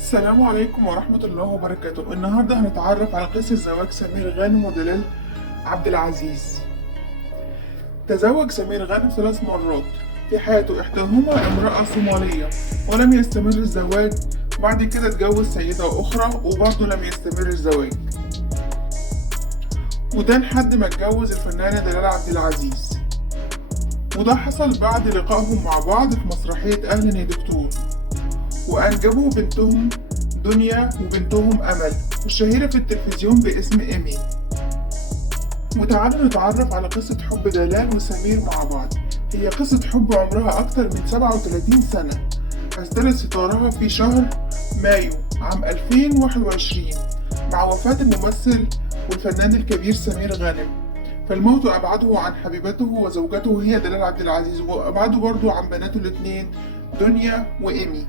السلام عليكم ورحمة الله وبركاته. النهاردة هنتعرف على قصة زواج سمير غانم ودلال عبد العزيز. تزوج سمير غانم 3 مرات في حياته، إحداهما امرأة صومالية ولم يستمر الزواج. بعد كده اتجوز سيدة أخرى وبرضه لم يستمر الزواج، وده لحد ما اتجوز الفنانة دلال عبد العزيز. وده حصل بعد لقائهم مع بعض في مسرحية أهلا يا دكتور، وأنجبوا بنتهم دنيا وبنتهم أمل، والشهيرة في التلفزيون باسم إيمي. وتعالوا نتعرف على قصة حب دلال وسمير مع بعض. هي قصة حب عمرها أكتر من 37 سنة، أسدلت ستارها في شهر مايو عام 2021 مع وفاة الممثل والفنان الكبير سمير غانم. فالموت أبعده عن حبيبته وزوجته هي دلال عبد العزيز، وأبعده برضه عن بناته الاتنين دنيا وإيمي.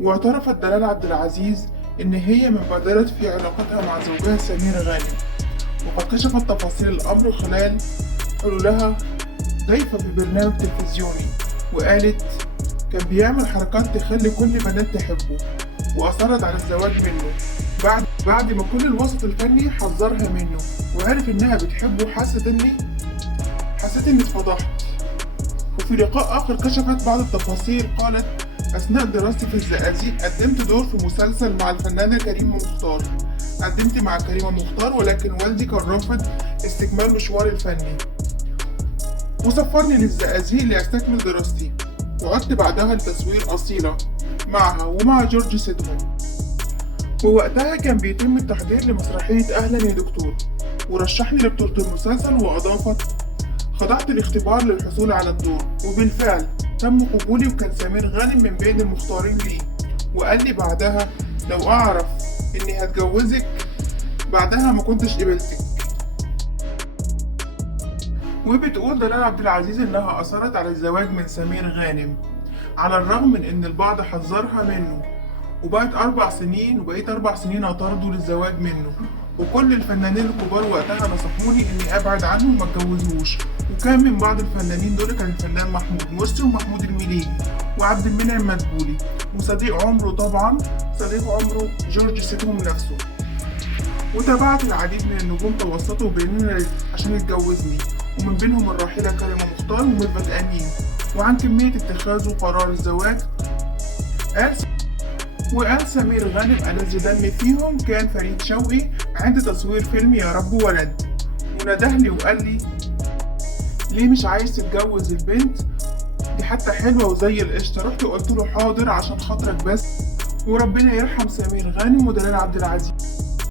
واعترفت دلال عبد العزيز إن هي من بادرت في علاقتها مع زوجها سمير غانم، وقد كشفت تفاصيل الأمر خلال حلولها ضيفة في برنامج تلفزيوني، وقالت كان بيعمل حركات تخلي كل بنات تحبه، وأصرت على الزواج منه بعد ما كل الوسط الفني حذرها منه وعرف إنها بتحبه. حسيت إني اتفضحت. وفي لقاء آخر كشفت بعض التفاصيل، قالت أثناء دراستي في الزقازيق قدمت دور في مسلسل مع الفنانة كريمة مختار. قدمت مع كريمة مختار ولكن والدي كان رافض استكمال مشواري الفني، وسفرني للزقازيق لأستكمل دراستي، وعدت بعدها لتصوير أصيلة معها ومع جورج سيدهم. ووقتها كان بيتم التحضير لمسرحية أهلا يا دكتور، ورشحني لبطولة المسلسل، وأضافت خضعت الاختبار للحصول على الدور، وبالفعل تم قبولي، وكان سمير غانم من بين المختارين لي، وقال لي بعدها لو أعرف إني هتجوزك بعدها ما كنتش قبلتك. وبتقول دلال عبد العزيز إنها أصرت على الزواج من سمير غانم على الرغم من إن البعض حذرها منه، وبقيت 4 سنين اعترضوا للزواج منه، وكل الفنانين الكبار وقتها نصحوني إني أبعد عنه وما اتجوزهوش. وكان من بعض الفنانين دول كان الفنان محمود مرسي ومحمود المليجي وعبد المنعم مدبولي، وصديق عمره طبعا صديق عمره جورج سيدهم نفسه. وتابعت العديد من النجوم توسطوا بيننا عشان يتجوزني، ومن بينهم الراحلة كريمة مختار وميرفت أمين. وعن كمية اتخاذ قرار الزواج وقال سمير غانم الذي دم فيهم كان فريد شوقي عند تصوير فيلم يا رب ولد، وندهلي وقال لي ليه مش عايز تتجوز البنت دي حتى حلوة وزي القشطة. رحت وقلت له حاضر عشان خاطرك بس، وربنا يرحم سمير غانم ودلال عبد العزيز.